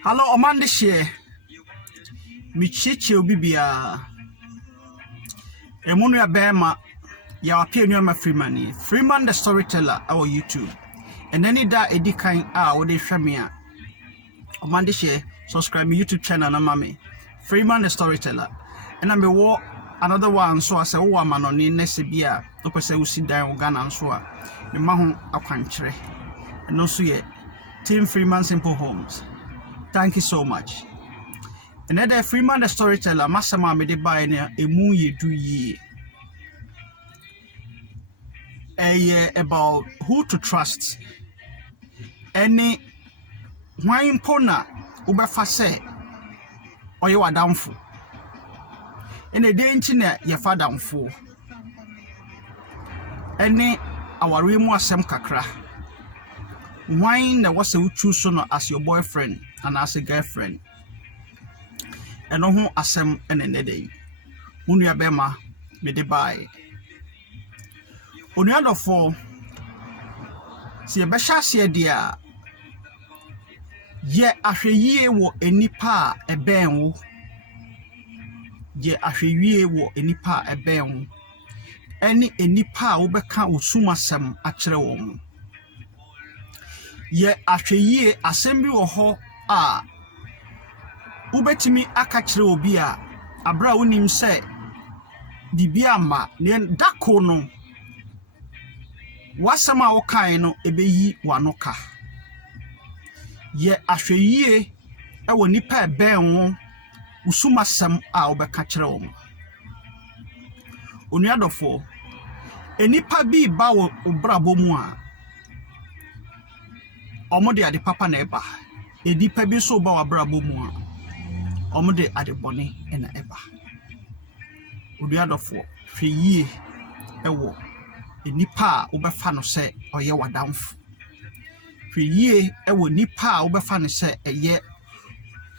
Hello, Amanda Share. Michichi Obibia. Emunia Bema. Ya appear my Freeman. Freeman the storyteller, our YouTube. And any that Eddie kind what they shamia. Amanda Share. Subscribe my YouTube channel, na mami. Freeman the storyteller. And I'm a war another one, so I say, oh, man on in Nesibia. Opa say, we sit down Ghana and so. The Mahon Akan. And also yet. Team Freeman Simple Homes. Thank you so much. Another Freeman the storyteller, Masama made it by a moon ye do ye. A year about who to trust. Any wine pona uber fase or you are downful. And a day internet your father downful. Any our remo sem kakra. Wine that was a choose as your boyfriend and as a girlfriend. And no who asem and a day. Munya bema me de buy. On the other four, see a besha see dear. Ye after ye wo any pa a ben. Ye after ye wo any pa a ben. Any pa ubeka usuma sem achre. Ye after ye assembly or ho ubetimi akachire obi a abra wonim se bibia ma ne dako no wasama wo kan no ebeyi wanoka ye ahwe yie e woni pa ben wo usuma sam a obeka kire wo onu adofo enipa bi ba wo brabo mu a omode ade papa na eba edipa bi so ba wo brabo mu a omode ade bone na eba oduadofo hweyie ewo enipa a obefa no se oye wadamfo hweyie ewo nipa a obefa no se eye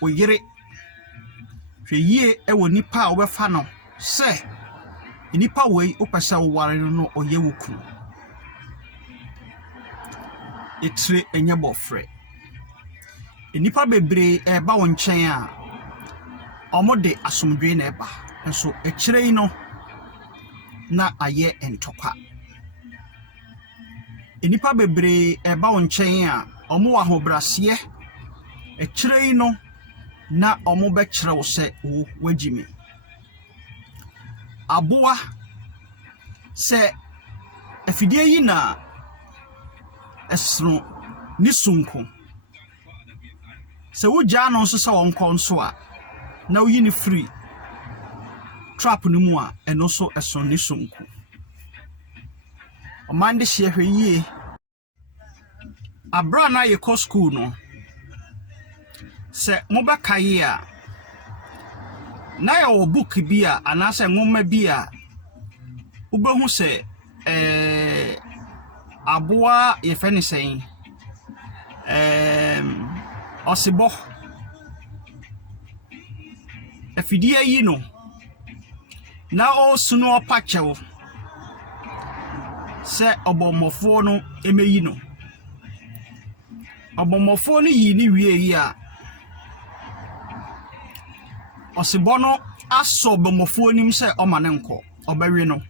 oyire hweyie ewo nipa a obefa no se enipa wei opese woware no oye woku etre enye bofre enipa bebre eba wo nchen a omode asomdwe na eba enso ekire no na aye entokwa enipa bebre eba wo nchen a omo wa hobrase ekire no na omo be kire wo se wo wagimi aboa se afidie yi na esro ni sunko se wo gya no nso se won konso a na wo yi ni free trap no mu a eno so eso ni sunko o mande hye hweyie abra na ye ko school no se mo ba kai a na ya wo book bi a anase nwoma bi a ubehu se aboa ye feni sen osibo afidie yi no na o sunu opachewo se obomofo no emeyi no obomofo no yi ni wie yi a osibo no aso obomofo nim se omane nko obawe no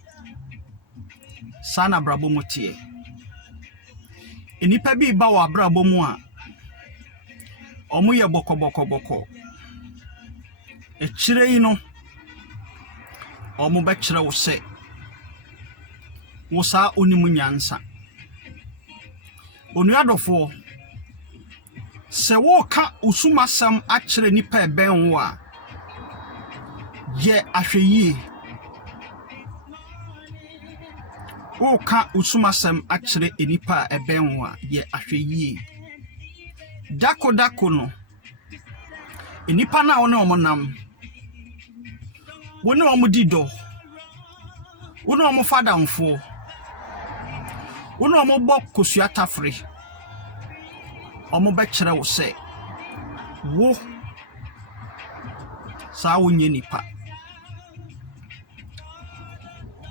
sana brabo motie enipa bi ba wa brabo mu a omo ye boko ekire yi no omo be kire wo se wo sa onimu nyansa onu adofo se wo ka usumasam akire nipa ben wo a ye ahweyie wo ka usumasam akire enipa ben wo a ye ahweyie dako no enipa na wona omonam wona omudido wona omufadamfo wona omubok kosuatafre omubekire wo se wo sa wonye nipa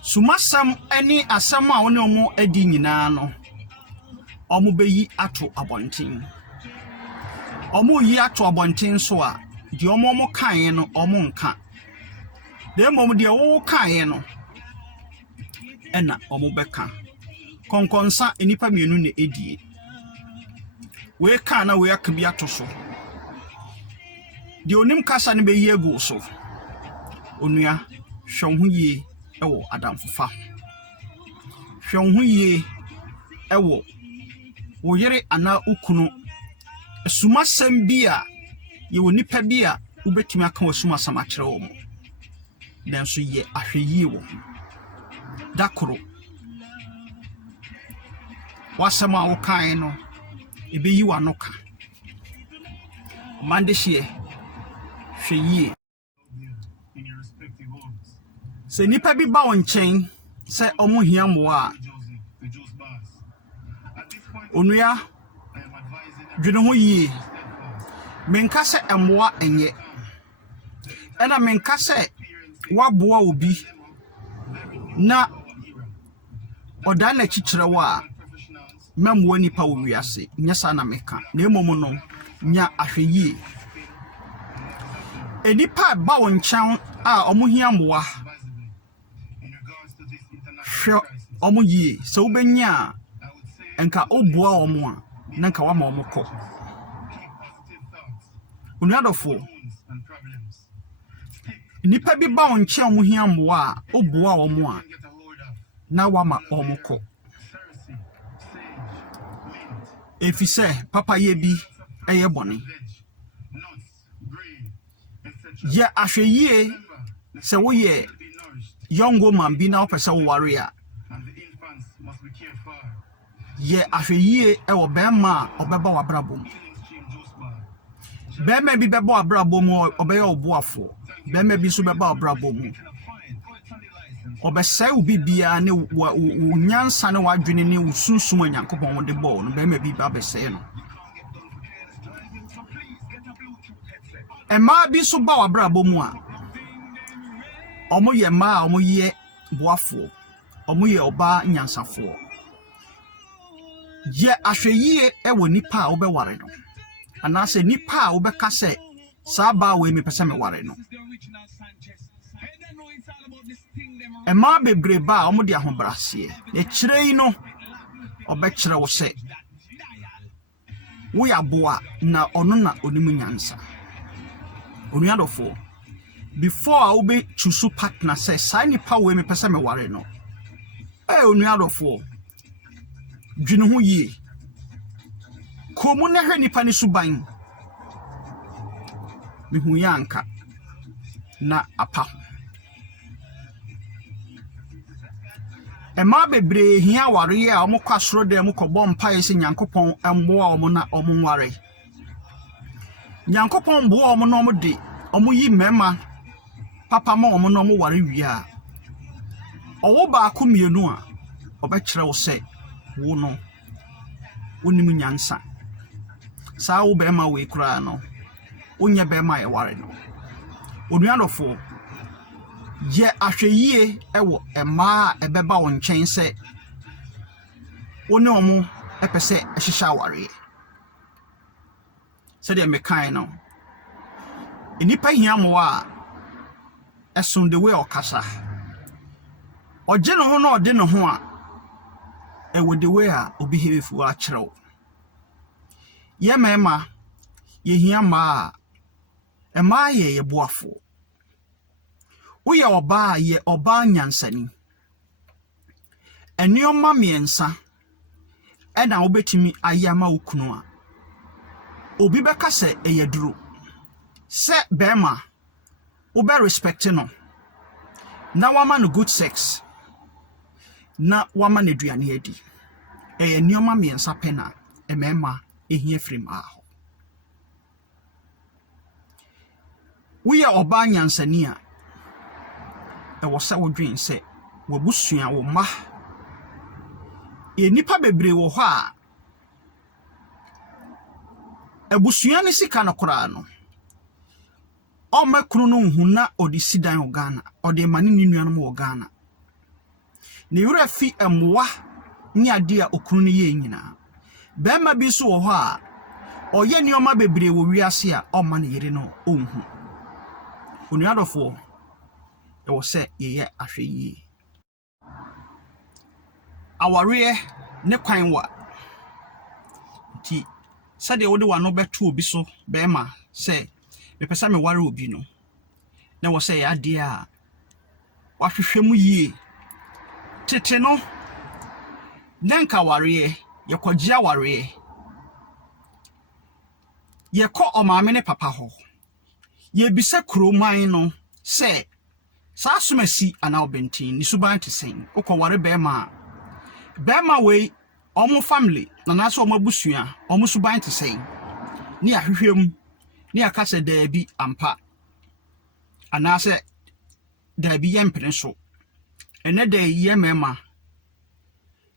sumasam ani asam a wona omo adi nyina no omubeyi ato abontin Omo yi ato abonten so a de omo kan no omo nka. De mom de wo kan no ena omo beka. Konkonsa enipa mienu ne edie. We kan na we akabia to so. De onim kasa ne be yi egu so. Onua hwon ho yie ewo adamfofa. Hwon ho yie ewo wo yere ana ukunu suma sambia ye woni pa bia ubetimi aka wasuma sama kire wo mo nanso ye ahweyie wo dakoro wasama wo kan no ebeyi wa no ka mande hye hweyie se nipa bi ba won chen se omo hia mo a onua dwene ho yie menka se emwa enye ena menka se waboa obi na oda na chichire wa memwo nipa wo wiase nyesa na meka na emom no nya ahweyie enipa ba won chan a omo hia moa hwe omo yie se ubenya enka oboa omo a nanka wa ma omo ko unuadofo nipa bi ba onche omo hia moa oboa omo a na wa ma omo ko efise papa ye bi eye boni ye ahweyie se wo ye young woman bi na opese wo warrior ye ahweyie ewo bema obeba wabrabom bema bi beba wabrabom obeya oboafo bema bi so beba wabrabom obesai ubi bia ne nyansa ne wadwene ne usunsum anyankopon wonde bo no bema bi ba besai no ema bi so ba wabrabom a omo ye ma omo ye boafo omo ye oba nyansafo ye ahweyie ewo nipa a obeware no anase nipa a obeka se sa ba we me pese me ware no ema bebre ba omo de ahobrase e kirei no obekire wo se wo ya boa na ono na onimu nyansa onuadofo before I will be choose partner say sign the power me pese me ware no onuadofo dwene ho yie komu na hwe nipa ne suban me hu yanka na apa ema bebre hia ware ye a omo kwasoro de mo kobọ mpa se nyankopon emboa omo na omo nware nyankopon mboa omo no omo de omo yi mema papa ma omo no omo ware wi a owo ba ko mienu a obekire wo se wo no wonimu nyansa saa wo be ma we kura no onye be ma ye ware no onuadofo ye ahweyie ewo ema ebeba won chen se woni omo epese ehihya ware se de mekan no enipa hia mo a eson the way okasa oje no ho na ode no ho a ewo the way a obehave fu a kire ye mema ye hia ma ema ye boafo wo ye oba ye oba nyansani enioma miensa ena obetimi ayama ukunu a obi beka se eyaduro se bema obe respect no na wama no good sex na wama no duane adi enioma miensa pena emema ehia frame aho wo ye oba nyansani a ewo se wodwen se wabusua wo ma enipa bebre wo ho a abusua ne sika no kora no o makru no hu na odi sidan ogana odi mane ni nuanom ogana ne yura fi emwa nya dia okru no ye nyina bema bi so wo ho a Oye nneoma bebre wo wiase a ọma ne yere no onhu. Onuadofo e wo se ye ahwe yie. Aware ne kwan wa ti sade wo de wano beto obi so be ma se me pesa me ware obi no na wo se ya de a wahwehwemu yie tete no nenka ware ye kwagya ware ye ko omame ne papa ho ye bisa kroman no se sa asomasi ana obentin ni suban te sen ukoware be ma we omo family na naso omo abusua omo suban te sen ni ahwehwem ni akase da bi ampa anase da bi yempene so ene da ye mema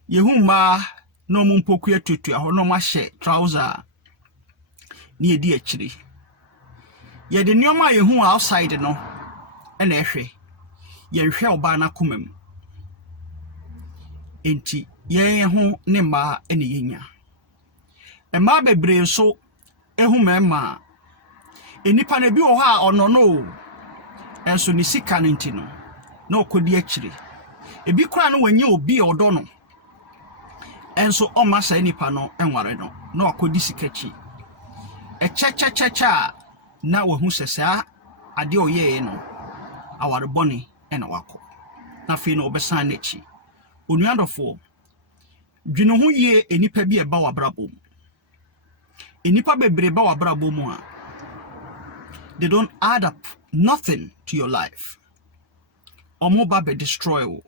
yehuma no mo mpoku atutu aho no ma hye trouser ni edi akiri ye de nioma yehu outside no ene ehwe ye hwe oba na komam enti ye ho ne ma ene yenya ema bebre so ehu mema enipa na bi wo ha ono no enso ni sika nti no na okodi akiri ebi kura no wanye obi odo no enso o ma sa enipa no enware no na okodi sikachi echechechecha na wahu sesa ade oyeye no aware boni ena wako na fe no obesan nechi onuadofo dwene ho ye enipa bi eba wabrabom enipa bebre ba wabrabom a they don't add up nothing to your life omo ba be destroy wo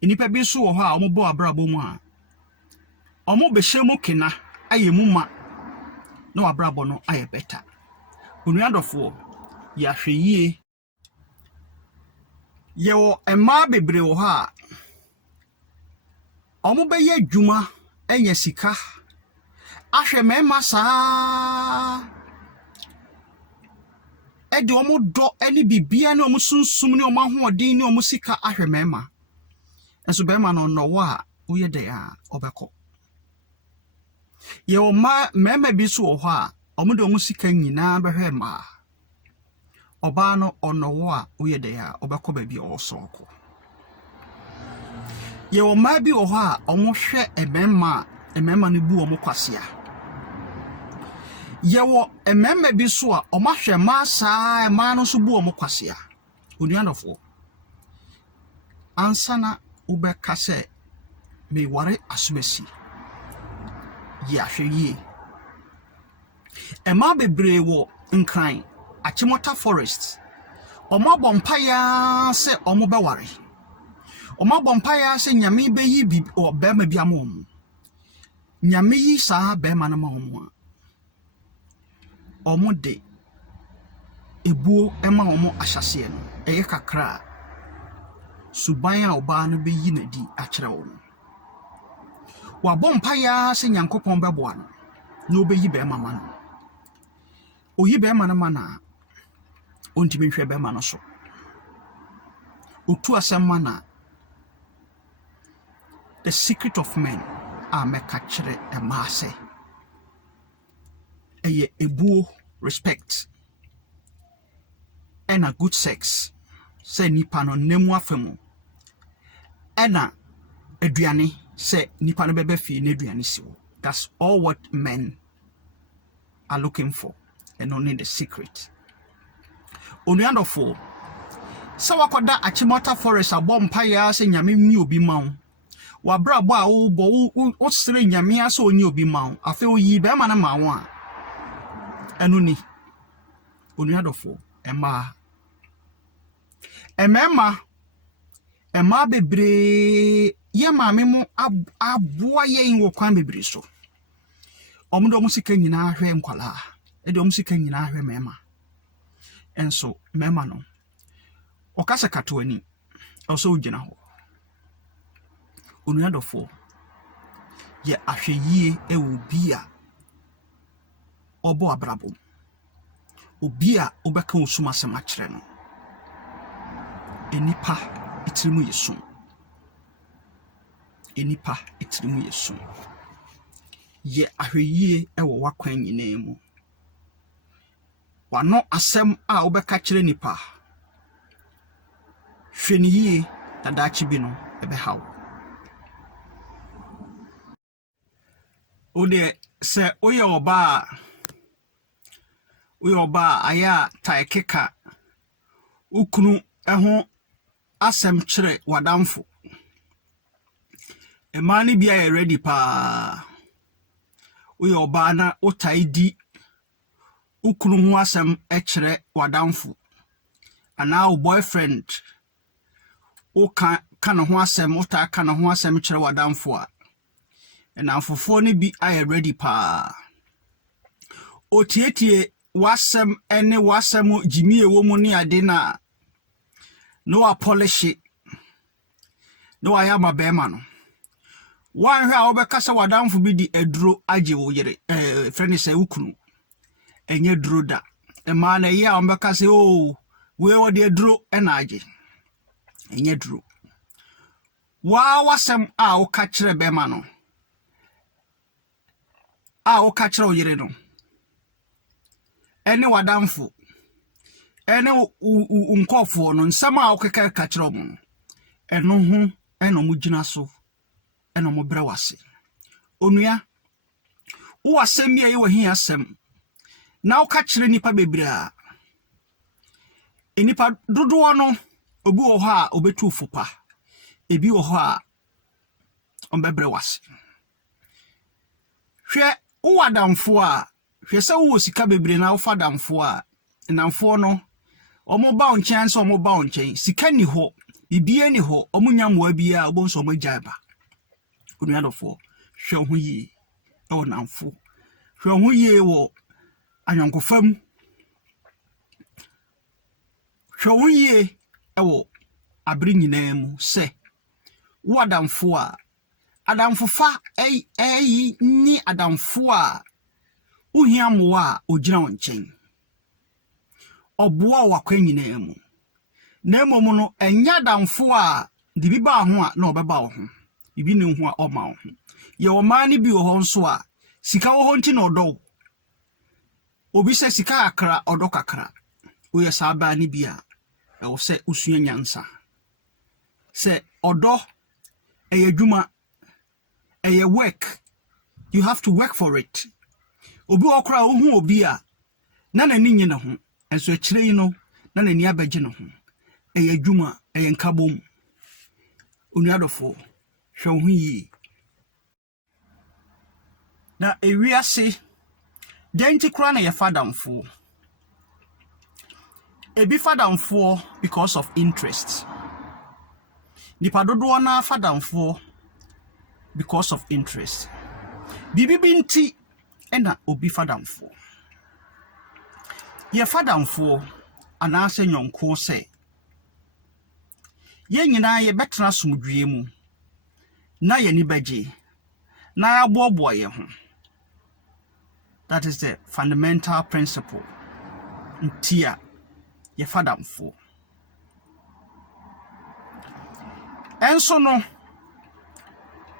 enipa bi so wo ha omo ba wabrabom a omo be hyemu kena ayemu ma na wabrabo no aye better onuadofo ya hweyie yewo ema bebre wo ha omo be ye dwuma enya sika ahwe mema saa ede omo do eni bibia ne omo sunsum ne omo ahoden ne omo sika ahwe mema enso bema no no wa uye de a obeko yewo mema bi so wo ha omo de omo sika nyina behwe ma oba no ono wo a uye de a obeko ba bi osoko yewo ma bi wo ha omo hwe emema no bu omo kwasea yewo emema bi so a omo hwe ma saa ema no so bu omo kwasea onuanofo ansana ubeka se me ware asumasi ya hweye ema bebre wo nkran achimota forest omo bompaya se omo be ware omo bompaya se nyame be yi bi obema bi amom nyame yi saa be ma na ma omo de ebuo ema omo ahyase no eye kakra suban a oba no be yi na di akere wo wa bompaya se nyankopon be boa no na obeyi be ma ma no oyi be ma na ma na ontime hwe be ma no so otu asema na the secret of men a meka kire e ma se eye ebuo respect and a good sex se nipa no nemu afemu ena aduane se nipa no bebe fie na aduane siwo. That's all what men are looking for, and only the secret. Onuandofo sa wakoda achimota forest abompa ya se nyame mi obi mawo wabrabo a wo bo wo sere nyame ase onyi obi mawo afi oyi be ma na mawo a enu ni onuandofo ema bebre ye maame mu aboa ye wo kwan bebre so omudo musika nyina hwe nkwala ede musika nyina hwe mema enso mema no okasa katwani also ugina ho onuadofo ye ahweyie obi a obo abrabo obi a obeka osuma sema kire no enipa itirimu yesu ye ahweye ewo wakwan nyina mu wano asem a wobeka kire nipa hwene yie dadachi bi no ebe hawo ode se oye oba aya taikeka ukunu eho asem kire wadamfo emani bia ye ready pa oye oba na otaidi ukunu ho asem ekire wadamfo ana o boyfriend o kan ho asem ota kan ho asem kire wadamfo a enamfofo ni bi aye ready pa o tietie wasem ene wasem jimie wo mu ni ade na no a polish no ayama bema no wan hwa obekasa wadamfo bi di eduro age wo yere friend say ukunu enye duro da ema na ye a obekasa o we wo de eduro ena age enye duro wasem a o ka kire bema no a o ka kire wo yere no ene wadamfo ene unkofo no nsama a o keka ka kire mo eno ho eno mu gina so eno mo bre wase onua wo asem ye wo hi asem na o ka kire nipa bebrea enipa dodo no obi wo ho a obetu fopa ebi wo ho a ombebre wase hwe wo adamfo a hwe se wo sika bebre na wo fadamfo a namfo no omo ba onchen se omo ba onchen sika ni ho bibie ni ho omo nyamoa bia obonso omo jaiba onuadofo hwe ho yi o namfo hwe ho yi wo anyankofam hwe ho yi ewo abri nyina mu se wo adamfo a adamfofa ni adamfo a uhiamu a ogina wonchen oboa wakwan nyina mu na emom no enya adamfo a de bi ba ho a na obeba wo ho bibi ne ho a oma wo ho ye o ma ni bi wo ho nso a sika wo ho nti na odo obi se sika akra odo kakra wo ye sa ba ni bi a e wo se usua nyansa se odo eyadwuma eye work you have to work for it obi okra wo hu obi a na nani nye ne ho enso akire yi no na nani abegye ne ho eyadwuma eye nkabom onuadofo hwe ho yi na ewiase denti kra na ye fadamfo ebi fadamfo because of interest nipa dodo na fadamfo because of interest bibi binti ena obi fadamfo ye fadamfo anase nyonko se ye nyina ye betra sumdwie mu na ye ni beje na abobo ye ho. That is the fundamental principle ntia ye fadamfo enso no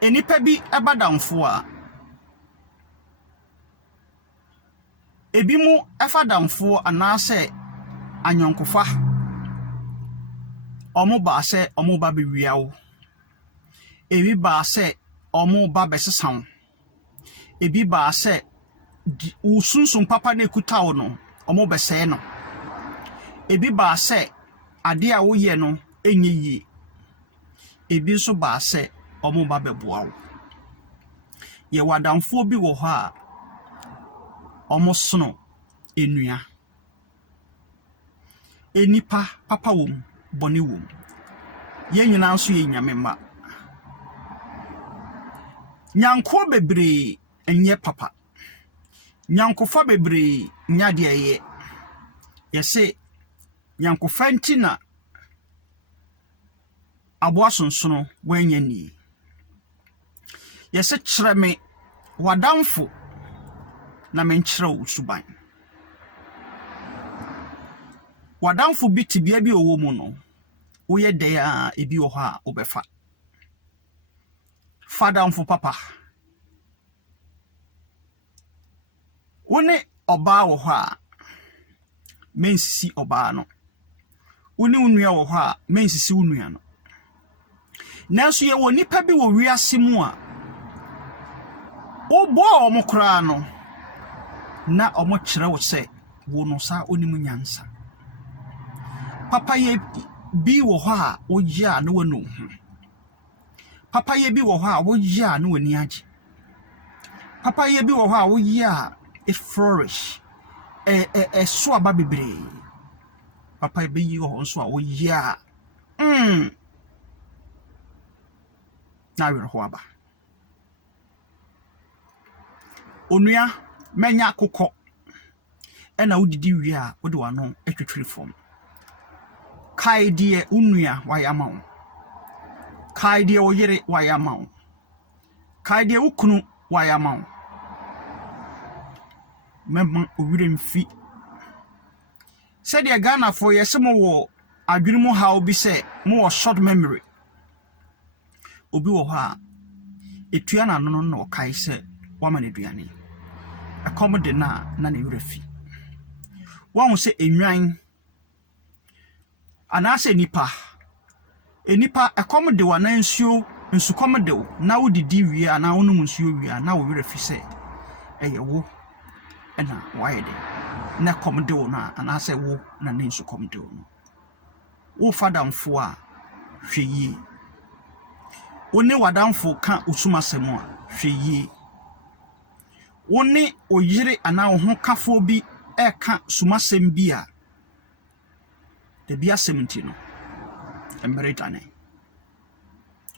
enipa bi abadamfo a ebi mu afadamfo anase anyonkofa omo ba se omo ba bewiawo ebi ba se omo ba besesan ebi ba se usunsun papa na ekutawo no omo bese no ebi ba se ade a wo ye no enye yi ebi so ba se omo ba beboawo ye wadamfo bi wo ho a omo sono enua enipa papa wom boni wom ye nyina nso ye nyamemma nyanko bebre enye papa nyankofa bebre nyade ye yese nyankofa ntina aboa sonsono wanya ni yese kyereme wadamfo na menkyerɛ usuban wadamfo bitibia bi owo mu no woyɛ dɛ a ebi wo ha obefa fadamfo papa Wone oba wo ho a mensisi oba no. Wone unua wo ho a mensisi unua no. Nanso ye wo nipa bi wo wiase mu a wo bo omo kra no na omo kire wo se wo no sa onimu nyansa. Papa ye bi wo ho a wo gia na wonu hu. Papa ye bi wo ho a wo gia na woni age. Papa ye bi wo ho a wo gia it flourish. So aba bebre. Papa ye bi yi wo so a wo gia. Na we ho aba. Onua menya kokọ ena wodidi wi a wode wano atwetwere fom. Kai die unua wayama wo. Kai die oyere wayama wo. Kai die ukunu wayama wo. Memma owire mfi. Said the Ghana for yesemo wo adwene mu ha obi se mo wo short memory. Obi wo ha etua na no no kai se wama ne duane. Akomode na ne wure fi. Won se enwan anase nipa enipa akomode wa na nsuo nsukomode na wodidi wi a na wonum nsuo wi a na wo wure fi se eye wo ena waide na komode wo na anase wo na ne nsukomode wo wo fadamfo a hweyi woni wadamfo ka usumasemu a hweyi woni oyire ana wo ho kafo bi eka sumasem bi a de bia 70 no emeritane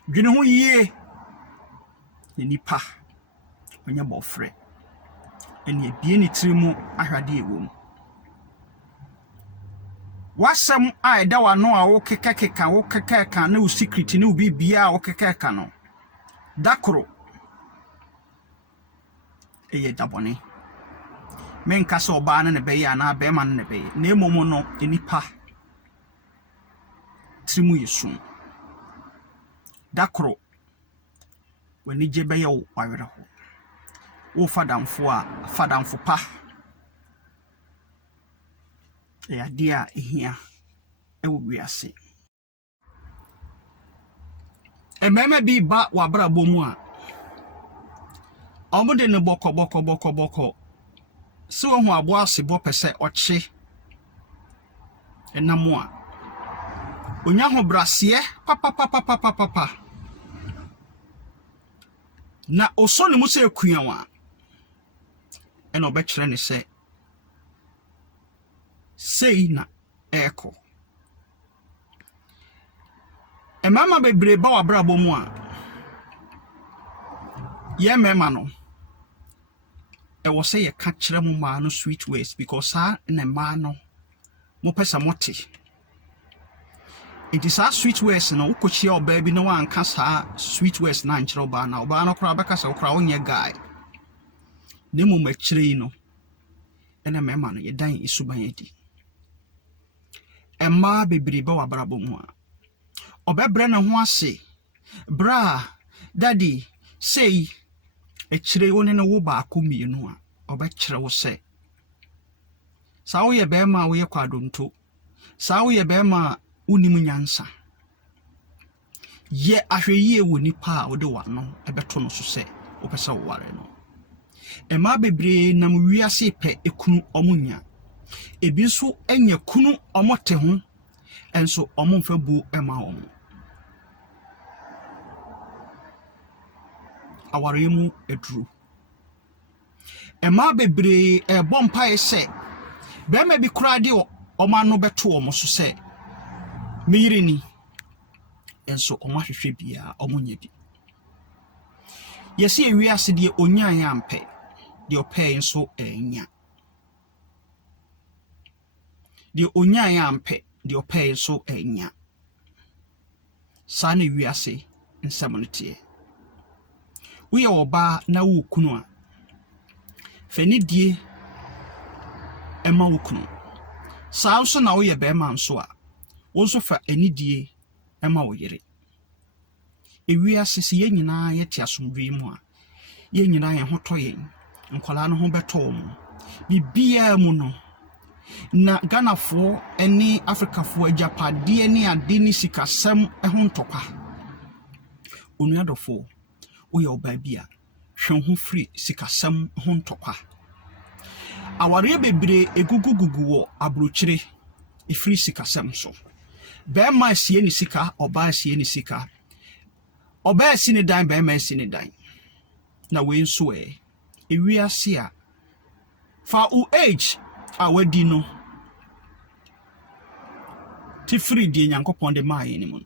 dwene ho yie ni nipa onye bofre eni ebie ni tirimu ahwade ewo mu wasem a eda wano a wo kekeka na wo secret ni obi bia a wo kekeka no dakoro eye dabone menka so oba na ne beye na be ma ne beye na emomo no enipa trimu yesu dakoro wani je beye wo awere ho wo fadamfo pa ya dia ehia ewo wiase ememe bi ba wabra bomu a omude ne boko so hu abo ase bo pese oche enamo a onya ho brase papa na oso ne mu se ekuan wa ena obekire ne se sei na eko emama bebre ba wabra bomu a ye mema no e wo say ye ka kire mu ma no sweet ways because na ma no mo pesa mote it is a sweet ways no ukochia oba bi no wan ka sa sweet ways na nkire oba na oba no kra beka sa kra onye guy ne mu ma kire no ena mema no ye dan isuban yedi emma bebre ba wabra bomu a obebre na ho ase bra daddy say ekire woni ne wo ba akomienu a obekire wo se sa wo ye be ma wo ye kwadonto sa wo ye be ma unimu nyansa ye ahweye woni pa wo de wano ebeto no so se wo pesa wo ware no ema bebre nam wiase pe ekunu omunya ebi so enya kunu omote ho enso omomfa bu ema omo awaremu edru ema bebre bompa ese be ma bi kura de oma no beto omo so se miyirini enso omo hwehwe bia omonya bi yesi ewiase de onya ya ampe de opɛ enso enya de onya ya ampe de opɛ enso enya sana wiase nsamontie uye oba na wo kunu a fenidie ema wo kunu saa nso na wo ye be ma nso a wo nso fa enidie ema wo yere ewiase se yenyina ye ti asomdwe mu a yenyina ye hoto yen nkola no ho beto mu bibia mu no na Ghana fo eni Africa fo ajapade ni ade ni sikasem ho ntokwa onuadofo oye oba bia hwe ho free sikasem ho ntokwa aware bebre egugugugu wo abrochire free sikasem so be ma sie ni sika oba sie ni sika oba si ni dan be ma si ni dan na we nso ewiase a fa u age awadi no ti free di nyankopon de ma ni mu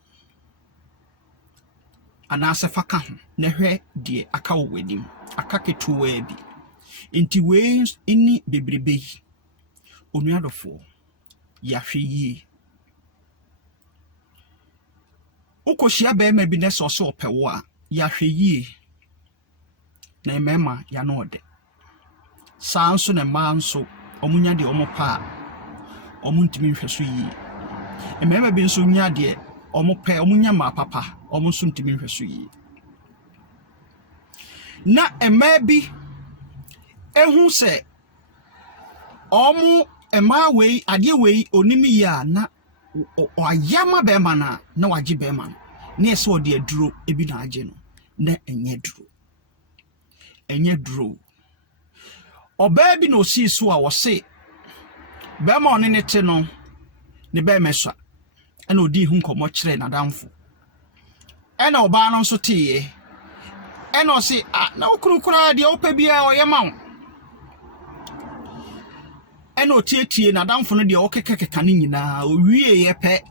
anase faka ho na hwe die aka wo wedim aka ketuwa bi enti we ini bebrebe onuadofo ya hwe yi ukoshia be ma bi na so so pewo a ya hwe yi na emema ya no ode sanso na manso omunya de omopa omuntimi nhwe so yi emema bi nso nya de omopa omunya ma papa omunso ntimi nhwe so yi na ema bi ehu se omu ema wei ade wei onimi ya na oyama be ma na waje be ma na ese ode aduro ebi na age no na enye duro oba bi no si so a wo se be ma one ne te no ne be meswa ena odi hu nkomo kire na damfo ena oba no so tie ena o se na okurukura de opa bia oyema ena otietie na damfo no de okekekeka ne nyina owie ye pe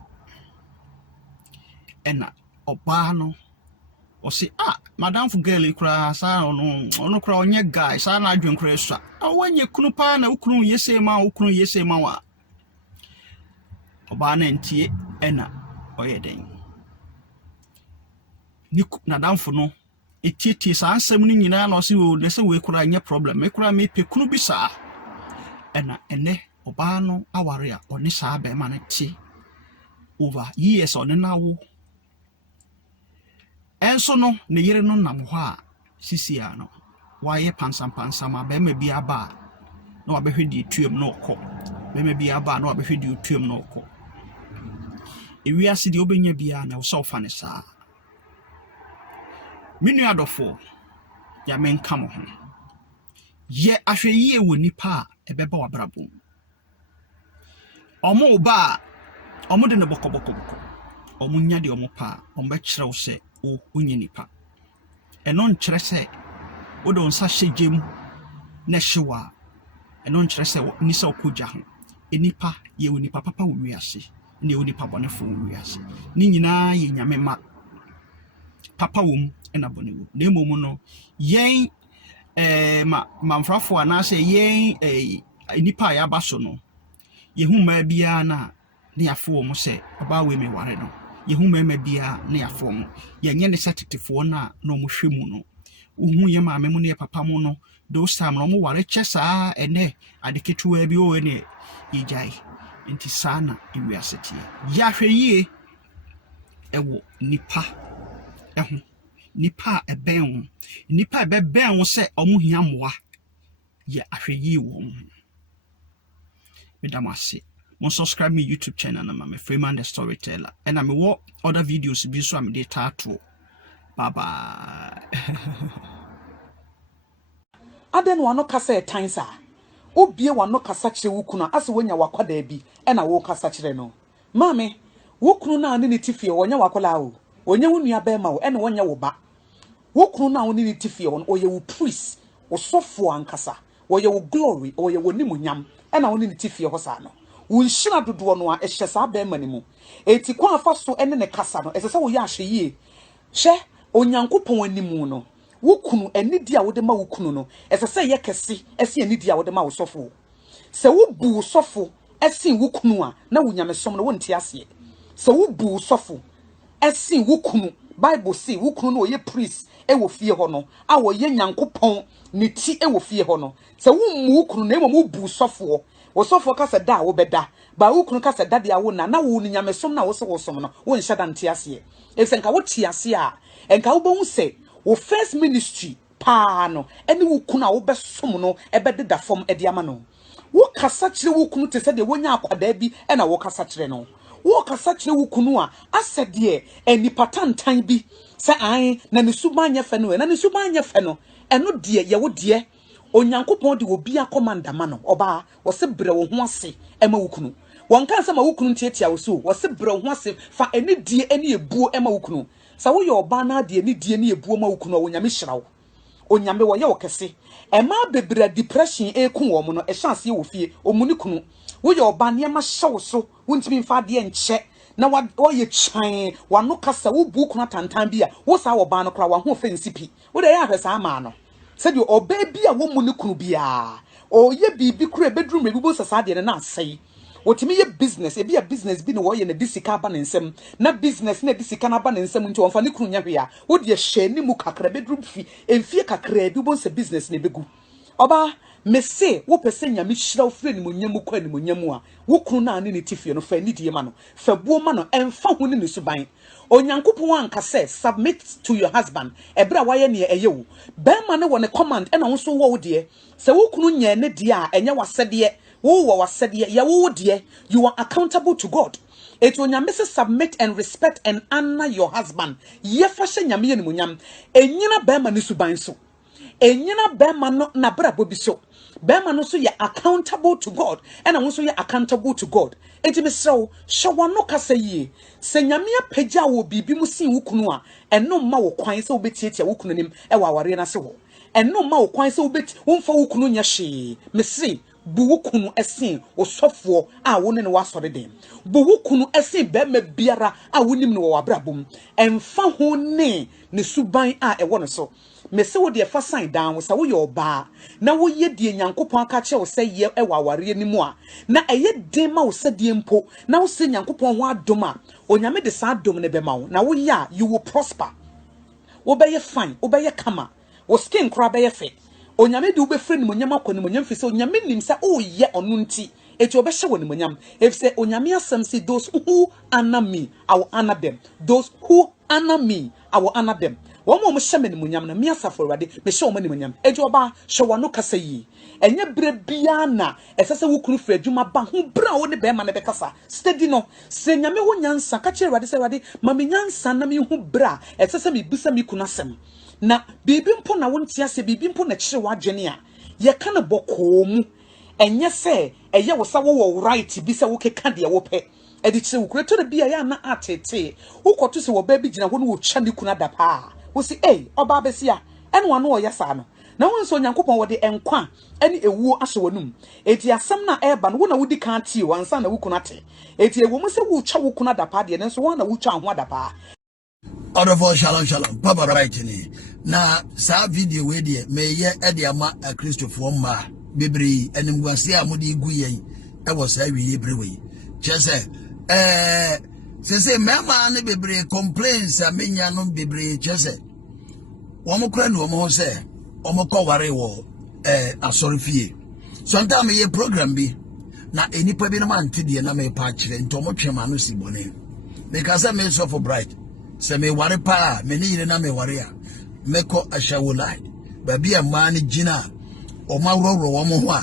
ena oba no o se madam girl kura sa ono kura onye guy sa na adwen kura swa awanye kunu pa na ukunu yese ma wa oba na ntie ena oyeden ni na damfo no etietie sa ansem ni nyina na o se o de se we kura nya problem me kura me pe kunu bi sa ena ene oba no aware a oni sa be ma na ti over years on na wo enso no ne yere no nam ho a sisia no waye pansam ma be ma bi aba na wabehwedi tuem no okọ be ma bi aba na wabehwedi tuem no okọ ewiase de obenya bia na wo so fa ne saa minu adofo ya menka mo ho ye ahwe yie woni pa ebeba wabrabo omo ba omo de ne bokoboko omo nya de omo pa omo be kire wo se o onye nipa eno nkyere se wo don sa hyegem na hyewa eno nkyere se ni se okoja ho enipa ye onipa papa wo wiase ne onipa bone fo wo wiase ni nyina ye nyame ma papa wo ena bone wo na emom no yen manfrafo ana se yen enipa ya baso no ye hu ma bia na ne afo mo se baba we me ware no ye hu ma bia ne afo mo ye nye ne certificate na no mo hwemu no uhu ye ma memu ne papa mo no those time no mo ware chesa ene adeketu abi o ene ijai enti sana university ya hwe yie ewo nipa ehu nipa eben nipa ebeben wo se omo hia moa ye ahwe yie wo medamase mon subscribe me YouTube channel na me Freeman the Storyteller and me wo other videos bi so am dey tattoo bye bye aden wano kasa etansa obie wano kasa kire wukunu ase wonya wakwada bi e na wo kasa kire no mame wukunu na ne tifie wonya wakola o wonya wunua ba ma wo e na wonya wo ba wukunu na woni ne tifie won oye wo priest wo sofo ankasa oye wo glory oye wo nimunyam e na woni ne tifie ho sa no wunhyira dodo no a ehye sa ba ma ne mu eti kwa afa so ene ne kasa no ese se wo ya hwe yie hwe onyankopon animu no wukunu enidi a wode ma wukunu no ese se ye kese ese enidi a wode ma wo sofo se wo bu sofo ese wukunu a na wunyamesom no wonti ase se wo bu sofo ese wukunu bible say wukunu no ye priest e wo fie ho no a wo ye nyankopon ne ti e wo fie ho no se wo mu wukunu na emo bu sofo wo sofo ka se da wo beda ba wukunu ka se da dia wo na wo ni nyamesom na wo se wo som no wo nhyada nti ase ese nka wo ti ase a enka wo be hu se wo first ministry pa no ene wo kunu a wo besom no ebededa fom ede ama no wo kasa kire wo kunu te se de wonya akwada bi e na wo kasa kire no wo kasa kire wo kunu a asede enipa tantan bi se an na ne subanya fe no na ne subanya fe no eno de ye wo de onyankopon de obi akomanda ma no oba wo se bre wo ho ase ema wo kunu won kan se ma wo kunu tietia wo so wo se bre wo ho ase fa eni die eni ebuo ema wo kunu sa wo ye oba na de eni die eni ebuo ma wo kunu onyame hyira wo onyame wo ye wo kese ema bebra depression eku wo mo no e chance ye wo fie omuni kunu wo ye oba ne ma hyew so wontimi mfa de enche na wo ye chan wano kasa wo bu kunu tantan bi a wo sa wo ba no kra wa ho fensipi wo de ya hwesa ama no said you obey be a woman kunu bia o ye bibi kura bedroom ebibo sasa de na asai wotimi ye business e be a business bi no wo ye na disika ba nsem na business na disika na ba nsem nti wonfa ne kunu nya hwe a wo de hye ni mu kakra bedroom fi emfie kakra bi bo se business na begu oba mese wo pese nya me hyira ofre ni monyam kwa ni monyam a wo kunu na ne tifie no fa ni die ma no fa buo ma no emfa ho ni suban onyankopon anka se submit to your husband ebra waye ne eye wo be ma ne wo ne command e na wo so wo de se wo kunu nya ne de a enye wasede wo wasede ya wo de you are accountable to God. It when you submit and respect and honor your husband ye fa hye nyame ye ni monyam enyina be ma ne suban so enyina be ma no na bra bobi so Bema no so ye accountable to God and also ye accountable to God. Enti me so no kasa ye se nyame apagya wo bibi mu sin wo kunu a eno ma wo kwan se wo betietia wo kunu nim e wa ware na se wo eno ma wo kwan se wo beti wo mfa wo kunu nya hye me se bu wo kunu esin osofo a wo ne ne wasore dem bu wo kunu esin be ma biara a wo nim no wo abrabom emfa ho ne suban a e wo no so me se wo de fa sign down sa wo your ba na wo ye de nyankopon aka che wo se ye e waware ni mu a na eye den ma wo se de mpo na wo se nyankopon ho adom a onyame de sa adom ne be ma wo na wo ya you will prosper wo be ye fine wo be ye kama wo skin kra be ye fe onyame de wo be frɛ ni monyam akɔ ni monyam fi se onyame nim se o ye onu nti eti obe hye wo ni monyam if say onyame asem say those who honor me I will honor them those who honor me I will honor them One more shaman munyam na miasa for ready, me show money munyam. Ejoba, show one no kasayi. And ye brebiana, as I say, who could fred, you my bank, who brown the bear man becasa. Steady no, say yame who yansa, catch a ready, say ready, mammy yansa, nami who bra, as I say, me bisa me kunasem. Na, bibim pona won't yase, bibim pona chewa genia. Ye canna bock home. And yes, say, a ya was our right to be so okay candy a wope. Edit so great to the beer na atete. Who got to say, baby, Jina, one would chandy kunada pa. We say, eh, oba besia, and one or yasano. Now one so yankupon what the enquan, any a woo aswanum. Eti a samna airban, one a woody can't see one son a wukunate. Eti a woman say woo chawukuna da party, and so one a wucha and wadapa. Order for shalom shalom, Papa writing. Na sa video we dear, may ye ediama a Christopher ma, Bibri, and Mwasia Mudi Guye. I was a we every just say, Mamma and Bibri complains a minion Bibri, just one more friend, one more say, Omoko Warewo, a sorry fee. Sometimes a program be na any pebble man to the ename patch and Tomocha Manusi Bonnet. Because I may suffer bright. Say me worry pa, me need a name warrior. Meko a shower light. Baby a man Gina, or my roro, or more,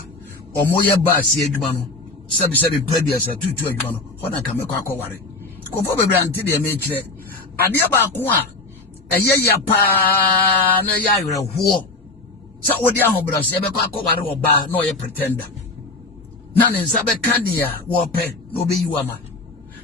or moya bass, Yegmano. Seven previous at 2 Egmano, when I come a cock worry. Go for baby until they make it. Adia Bakua, a ya pa, no ya, who. So what the Ahobra say, Bako or bar, no a pretender. None in Sabecandia, war pen, no be you a man.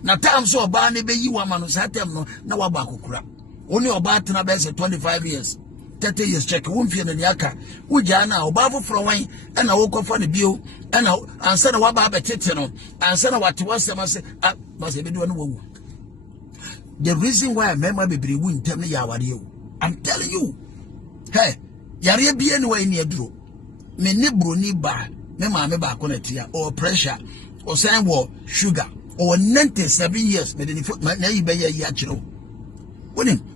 Na time so bani be you woman who sat them no wabako crap. Only about to best 25 years, 30 years check won't feel in yaka. Ujana or bavo from wine and I woke up for the bill and I said a wababa titano and said what was them I say must be doing work. The reason why I remember baby wouldn't tell me you. I'm telling you. Hey, Yari be anywhere near Drew. Me nibro ni bar, me mamma back on it or pressure or sand war sugar. Or 97 years, but in foot, now you be a yachro.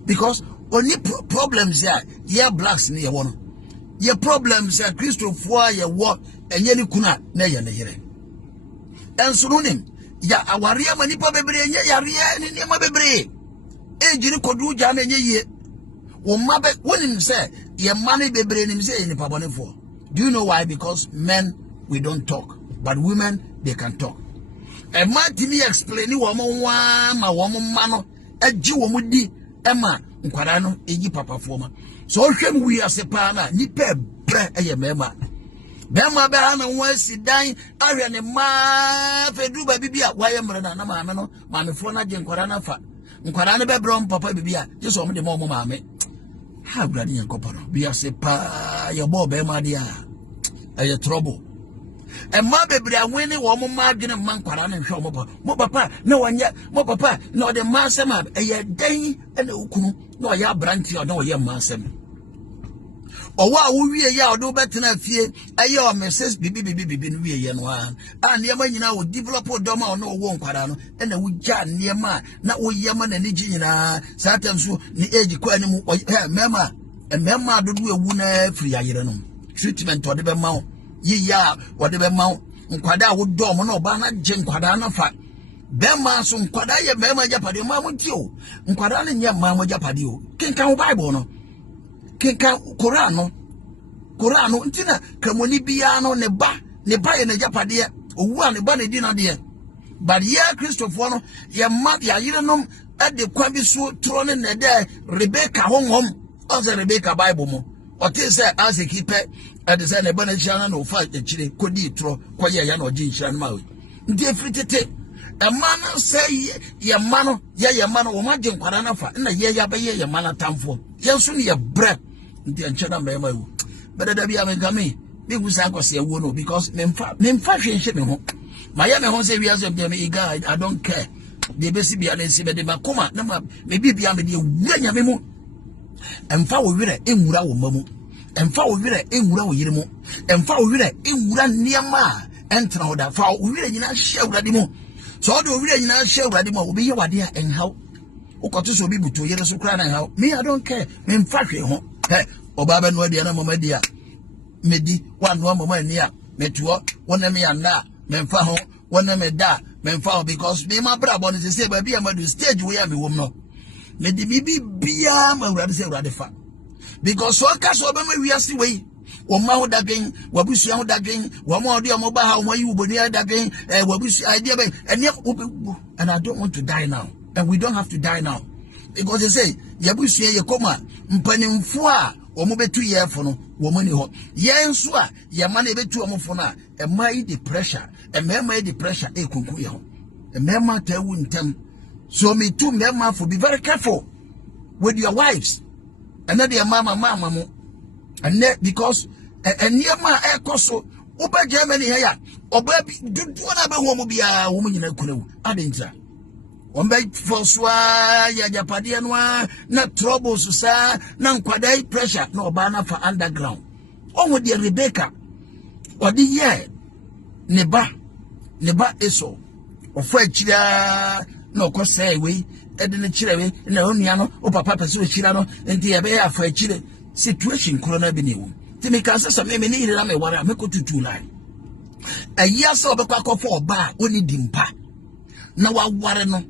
Because only problems there, yeah, blacks near one. Your problems are Christopher, your war, and yellow kuna, nay, and the and so him, ya, our real manipa bebre, and ya, and in my bebre. Eh, you could do jam and ye. Or mabbe, when him say, Your money be braining say in the for. Do you know why? Because men we don't talk, but women they can talk. A man to me explain woman ma woman mano a Jew woman di Emma Nquarano eji papa forma. So we as a partner nipe bre a member. Bema behana wansi dan ahwe ne ma fedu ba bibia wayemre na na maame no maame fo na je nkwara na fa nkwara ne bebrom papa bibia je so mo de mo maame ha brade yankopa no bia se pa ye bo bema dia aye trouble e ma bebre anwene wo mo ma adwene ma nkwara ne hwe mo papa na wanya mo papa na o de ma asem aye dan na okunu na o ya branch o na o ye ma asem owa wie ya odo betena fie aye o message bibi no wie ye no a niema nyina wo develop dom a no wo nkwara no na wo gya niema na wo yema na ni nyina satam so ni age kwa ni mu mema dodo ewu na free ayere no treatment o de be ma wo yi ya o de be ma wo nkwada wo dom na oba na je nkwada na fa bema so nkwada ye bema japade ma mo ti o nkwada ne nye ma mo japade o kenkan wo bible no kenka Korano ntina kamoni bia no ne ba ye ne japade owu a ne ba ne di na de but ye Christopher no ye ma ya yire nom ade kwa bi so tro ne ne de Rebecca honhom o ze Rebecca bible mo o te se as a keeper ade se ne ba na chana no fa chire kodi tro koye ya na oji chira ma we ndi fritete e ma na se ye ma no ye ma no o ma je nkwara na fa na ye ya ba ye ma na tamfo ye so ne ye bre ndi anchana mema wu bada da bia mengame me gusa kwase ewo no because memfa hwenhwe me ho maya me ho se wi aso bia me iga I don't care de besi bia na si bede makoma na me bibia me de wanya me mu emfa wo wire enwura wo mamu emfa wo wire enwura wo yire mu emfa wo wire enwura niema entra ho da fa wo wire nyina hye wurade mu so do wire nyina hye wurade mu obi ye wade a enhaw ukoto so bi buto yere so kra na enhaw me I don't care memfa hwe ho Obaba no dia na mama dia medi wanu mama ni a metuo wona me anda memfa ho wona me da memfa ho because me ma bra bon say ba ma do stage we am wom no medi bibi bia ma urade say urade fa because so ka so ba ma wiase we wo ma ho dagen wabusu ho dagen wo ma odi mo ba ha wo yi uboni dagen wabusu idea ba and I don't want to die now and we don't have to die now because they say yabusu ye koma mpanimfo a omo betu ye fo no wo mani ho ye nso a ye ma na betu omo fo na e mai the pressure e mema the pressure e kunku ye ho e mema ta wu ntem so me too mema for be very careful with your wives and na the mama mo and because eniema e koso oba Germany here oba dudu na be ho mo bia wo nyina kunewu adentra Ombe forswa ya japade no na troubles sa na nkwadai pressure na oba na fa underground onwo de Rebecca odi ye ne ba eso ofo akira na okose we ede ne kire we na onua no o papa pese o kira no enti ye be ya fa akire situation kuro na bi ne wo ti me kan sesa me ni ire na me wara me ko tutu lai ayi so obekwa akofo oba oni dimpa na wa ware no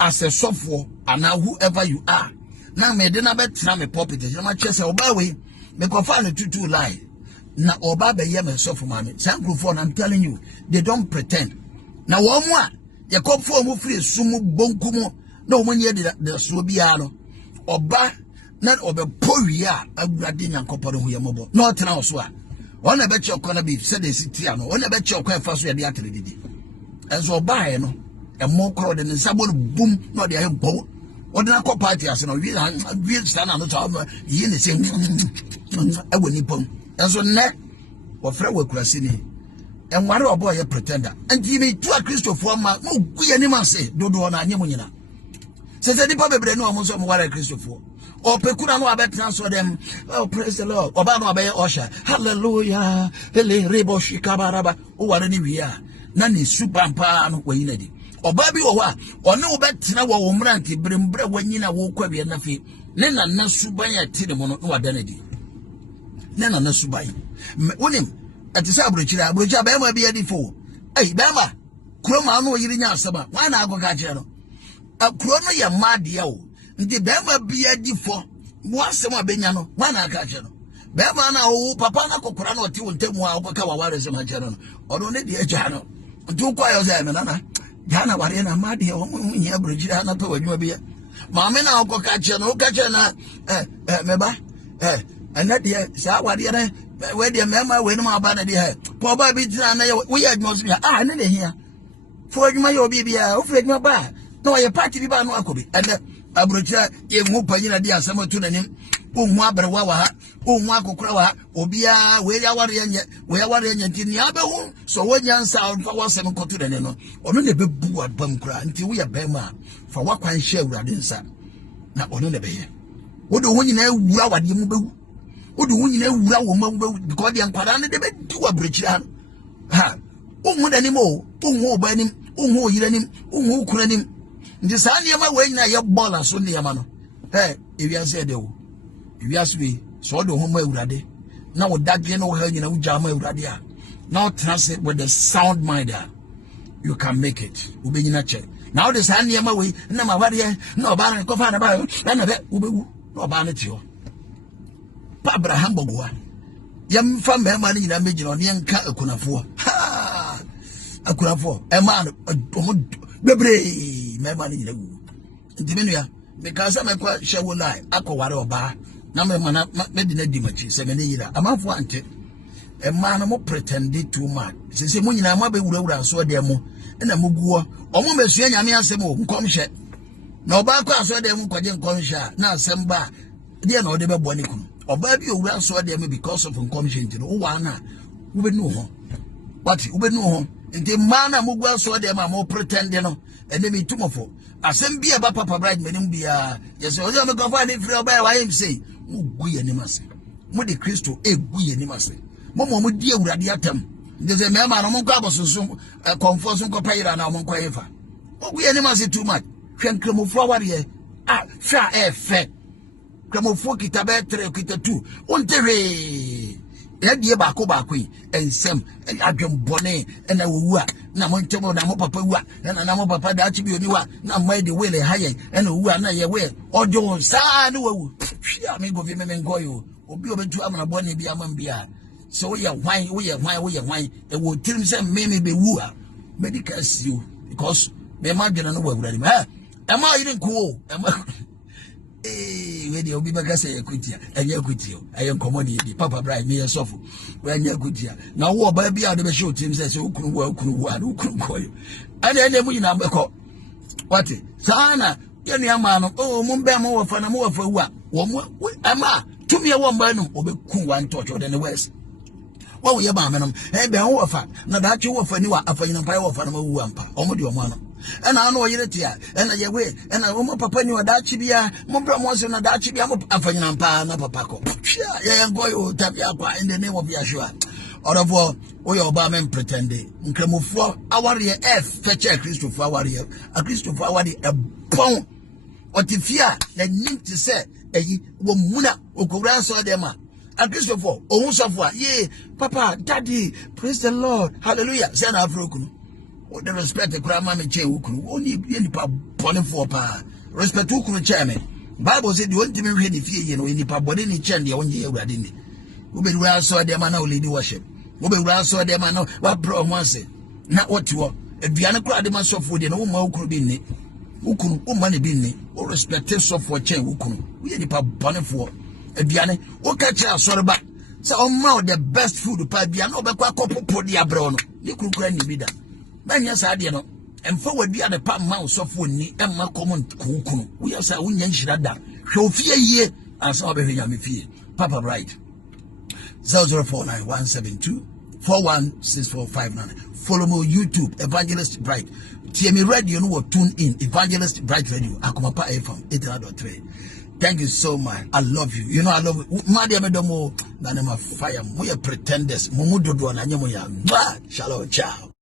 as a software and now whoever you are now me de na betra me property na ma chese oba we me kofa no tutu lie na oba be ye me software man sankrofo na I'm telling you they don't pretend na wo mu a ye kopfo mu free sumu bonku mu na wo nye de so bia no oba na obe powi a agurade nyankopɔ no ho ye mobo na otena so a ona be che okona bi se de sitia no ona be che okwa fa so ye de atere didi enso oba he no emo kro de nsabo boom no de aye bo odena ko party ase no wi stand na no ta yi ne se ewo ni pom enso ne wo frɛ wo kurase ni enware obo ye pretender anti me tu a Christopher ma mo guye ni ma se dodo na anyem nyina se di pa bebre no mo so mo ware Christopher o pekura no abetna so dem oh praise the Lord oba no abaye osha hallelujah ele rebo shikabaraba o ware ni wi a na ni supampa no wayi na di oba bi wo wa one wo betena wo mranti brembre wanyina wo kwabe na fi ne na suban ya tire mo no wada na di ne na suban wonim atisa abrochira ba ma bi adi fo ba ma kroma no yiri nya asaba wa na agoga kire no kro no ye made ya o ndi ba ma bi adi fo Mwase mwa benyano, wana akachano. Bema na papa na kokora na oti wontemu a okoka waware se manchano. Ono ne die jano. Ntu kwa yo ze me nana. Jana ware na made o munyi abroji na to wadwuma bia. Maame na okoka chano, oka na meba. Ana die sa ware na we die mema we no aba na die he. Po ba bi tina na we ya adwuma so bia. Ah ne le hia. Fo adwuma yo bia, o fo adwuma ba. No ye party bi ba no akobi. Ene abroja ye mu panyina di asama tu nanim ohu abrewa wa ha ohu akokora wa ha obia we ya ware nya ntini abehu so wonya nsa fa wasem kotu dene no ono ne bebu abam kura nti wo ya bema fa wakwan hye awurade nsa na ono ne beye wodo ho nyina awura wade mu bewu wodo ho nyina awura wo ma bewu because de nkwara ne de be di wa brechira ha ohu dane mo ohu obanim ohu oyiranim ohu ukuranim ndi saa niyama we nyina ye bola so niyama no ewiase de wo ewiase we so de ho ma awurade na wo dadwe no ha nyina wo jama awurade a now translate with the sound mind you can make it wo be nyina che now the saa niyama we na ma ware na oba na kofa na ba na be wo be wu na oba na ti ho pa Abraham bogwa yam fa mema ni nyina megina ne nka akunafo ha akunafo ma no bebre mema ni nyina wu ndimenu ya because am kwa shewo lie akọware oba na mema na medi na di machi se me ne yira amafo ante ma no mo pretend too much se mo nyina ma be wurawura so de mo na mo guo omo mesua nyame asem o nkomhye na oba kwa so de mo kwaje nkomhye na asem ba de na ode be bo ne kunu oba bi owura so de mo because of nkomhye ntino wo wa na wo be nu ho what wo be nu ho nti ma na mo gua so de ma mo pretend no ene mi tumofo asem bia ba papa bride menim bia yes o me go fa ni free oba wa him say mo gu ye ni mase mo de Kristo egu ye ni mase mo di awurade atam ndeze me ma no mo kwa bososo comfort so ko payira na mo kwa yefa mo gu ye ni mase too much hwenkremofo aware sha efe kremofo kitabe 3 kita 2 ontere die baako ensem adwem bone na wowu a na mo ntemo na mo papa wu a na mo papa da chi bi oni wa na mo de wele haye na wowu a na ye we ojo saa ni wowu hwia me go vi me ngoyo obi obetu amana bone bi amam bia so we ye hwan e wo tirim se me be wu a medical you because me ma dwena no wawura ni e ma yiri nko e ma we dey obi baka say ekutia enye ekutio aye nkomoni bi papa bride me yesofu we enye ekutia na wo oba bia de be show team say ukunu wa koyo ene mu nyina mbeko wate sana ye ne ama no mo mbe mo wofa na mo wofa wu a wo mo ama tumi e wo mba no obeku wan torch de ne west wo wo ye ba me no be ho wofa na da chi wofa ni wa afanyina pa wofa na wu ampa omo de omo ano ena ano oyire tia ena yewe ena wo papa ni wadachi bia mo bra mo se na dachi bia mo afanyina mpa na papa ko ye ngoyo tabia kwa in the name of Yeshua orofo wo ye oba men pretend nkremofo aware feche Christopher aware a Christopher aware e bon otifia na nimti se eyi wo muna okowura so dem a Christopher ohun sofo a ye papa daddy praise the Lord hallelujah say na afrokunu o de respect the grandma me che ukunu oni nipa bone for pa respect ukunu che me Bible say the only me hwe ni fie ye no nipa bone ni che de onye awurade ni wo be wura so de ma na o lead worship wo be wura so de ma na wa bro ho ase na otiwo aduane kura de ma sofo de no wo ma ukunu bi ni ukunu o ma ne bi ni o respect sofo che ukunu wo ye nipa bone for aduane o ka che asore ba say o ma the best food pa aduane o be kwa kopopo de abre no ni kuru kura ni bi da banya saade no emfa wadua de pa ma osofo ni emma common kukunu we say wonya nhirada hwe ofie yie asa obehwe nyame fie papa bride 004172416459 follow me on YouTube Evangelist Bride TME radio no tune in Evangelist Bride radio akomapa FM 89.3 thank you so much I love you you know I love you madia medomo na na fire mo ye pretenders mo mudodo na nyemo ya shalom ciao